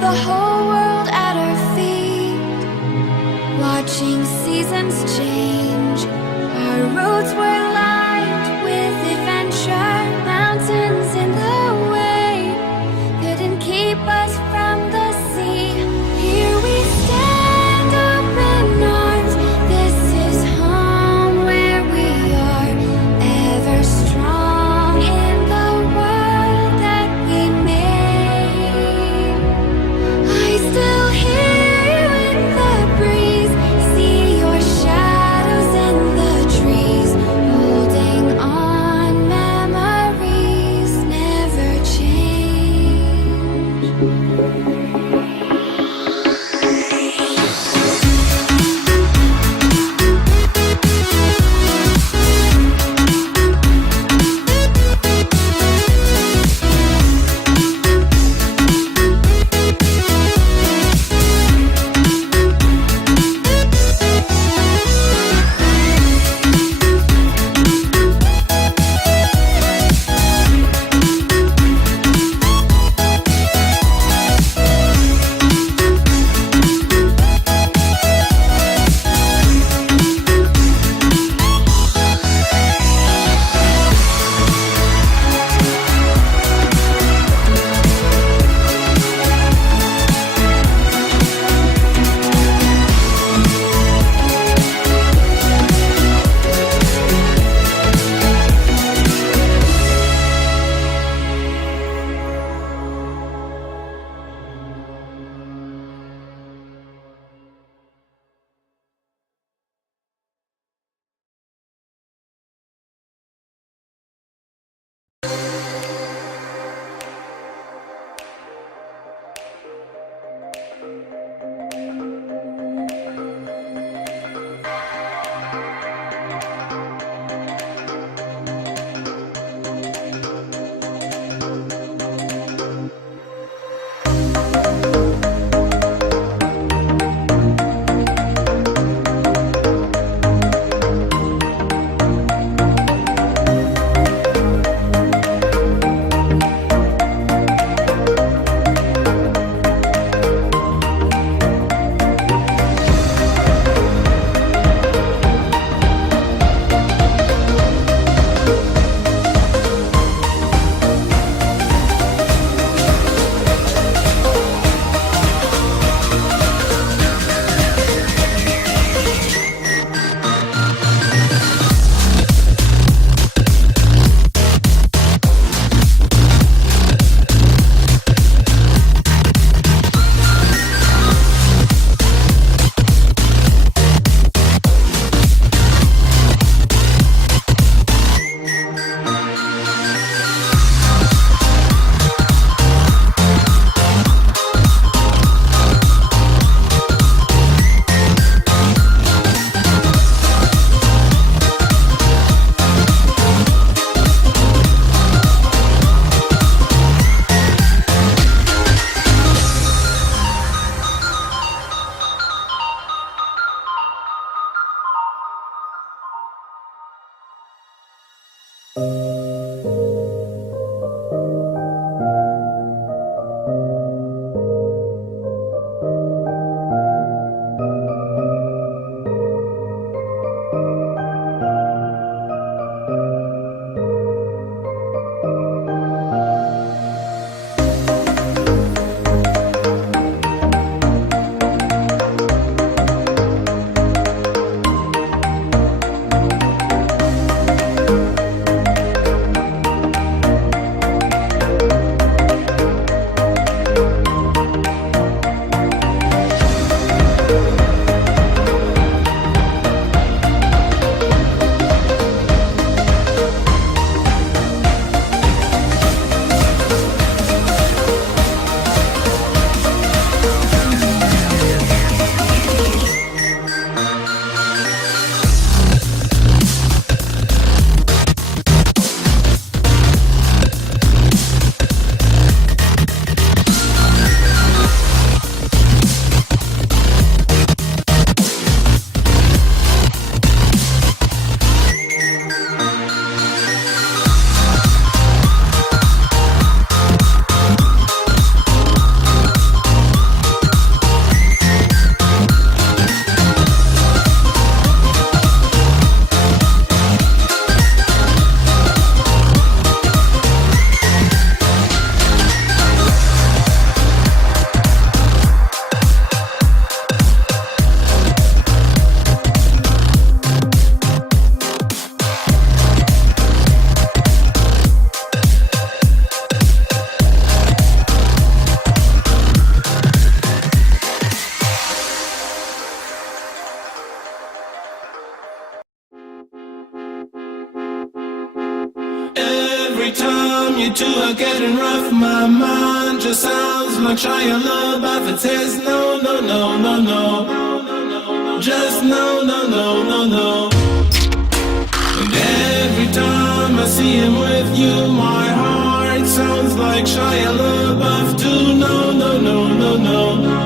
the whole world at our feet, watching seasons change. Our roads were lined with adventure, mountains in the way couldn't keep us from the sea. Here we stand, open arms. This is home where we are, ever strong in the world that we made. I still hear you in the breeze, see your shadows in the trees. you two are getting rough. My mind just sounds like Shia LaBeouf. It says no, no, no, no, no. Just no, no, no, no, no. And every time I see him with you, my heart sounds like Shia LaBeouf too. No, no, no, no, no.